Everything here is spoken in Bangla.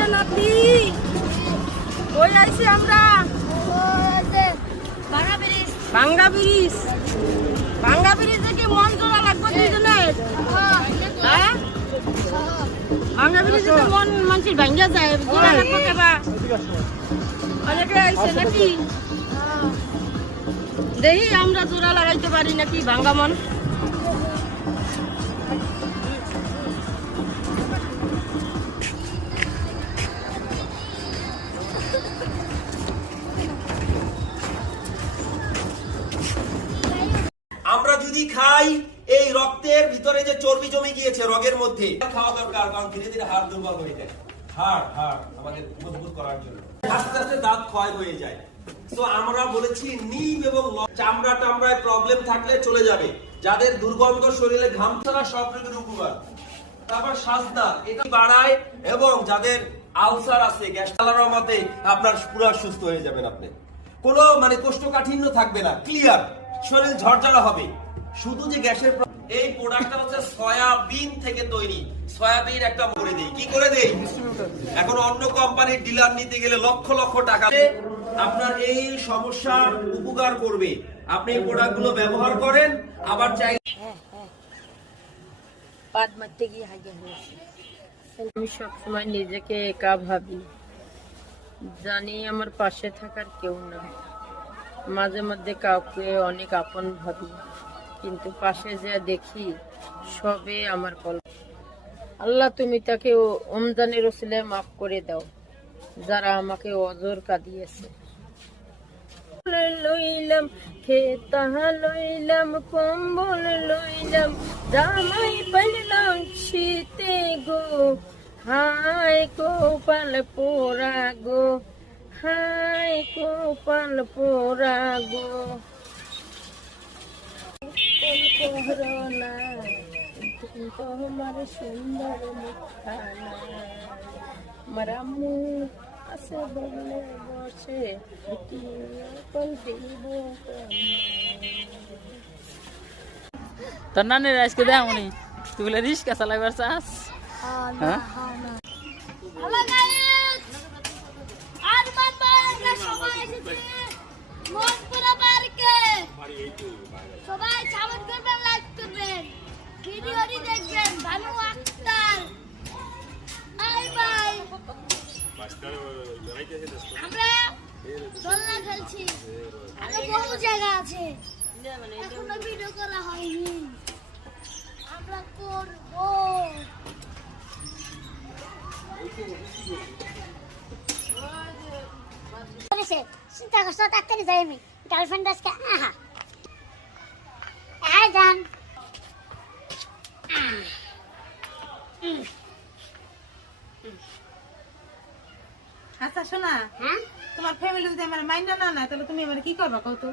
রে নাতি, কই আইছি আমরা? ভাঙ্গা ব্রিজ। ভাঙ্গা ব্রিজে কি মন জোড়া লাগবে দুজনের? হ্যাঁ, ভাঙ্গা ব্রিজে তো মন মানুষের ভাঙ্গা যায়, জোড়া লাগবে কেবা? অনেকে আইছে নাকি? দেখি আমরা জোড়া লাগাইতে পারি নাকি ভাঙ্গা মন। আমরা যদি খাই এই রক্তের ভিতরে যে চর্বি জমে গিয়েছে রগের মধ্যে খাওয়া দরকার, কারণ ধীরে ধীরে হাড় দুর্বল হয়ে যায়। হাড় আমাদের মজবুত করার জন্য আস্তে আস্তে দাঁত ক্ষয় হয়ে যায়। তো আমরা বলেছি নিম এবং চামড়া টামড়ায় প্রবলেম থাকলে চলে যাবে। যাদের দুর্গন্ধ, শরীরে ঘাম ছাড়া সব রোগের উপকার। তারপর সাজদা এটা বাড়ায়, এবং যাদের আলসার আছে, গ্যাস চালানোর মতে আপনার পুরো সুস্থ হয়ে যাবেন। আপনি কোনো কোষ্ঠকাঠিন্য থাকবে না, ক্লিয়ার, শরীর ঝরঝরা হবে। শুধু যে গ্যাসের এই প্রোডাক্টটা হচ্ছে সয়াবিন থেকে তৈরি। সয়াবিন একটা করে দেই, কি করে দেই? এখন অন্য কোম্পানির ডিলার নিতে গেলে লক্ষ লক্ষ টাকা। আপনার এই সমস্যার উপকার করবে। আপনি এই প্রোডাক্টগুলো ব্যবহার করেন, আবার চাই পাদ মারতে গিয়ে হাগে হয়েছে। আমি সবসময় নিজেকে একা ভাবি, জানি আমার পাশে থাকার কেউ না। মাঝে মধ্যে কাউকে অনেক আপন ভাবি, কিন্তু পাশে যে দেখি সবে আমার কল্পনা। আল্লাহ, তুমি তাকে রমজানের ওসিলায় মাফ করে দাও, যারা আমাকে অজর কাঁদিয়েছে। লইলাম খেতা লইলাম, কম্বল লইলাম, জামাই পাইলাম শীতে গো, হায় কোপাল পোড়া গো, হায় কোপাল পোড়া গো। তোমার সুন্দর মুখখানা মারামু আছে বললে বসে তোর নানের আজকে দেখ উনি তুই বলে রিস্কা চালাইবার চাস। হ্যাঁ সবাই সাপোর্ট করবেন, লাইক করবেন, ভিডিওটি দেখবেন। Bhanu Akter, bye bye. আমরা দোলনা খেলছি, আরো বহু জায়গা আছে, এখনো ভিডিও করা হয়নি, আমরা করবো। চিন্তা করছো ডাক্তারি যাই আমি গার্লফ্রেন্ড আজকে যান। আচ্ছা শোনা, তোমার ফ্যামিলি যদি আমার মাইন্ড না না তাহলে তুমি আমার কি করবা কও তো?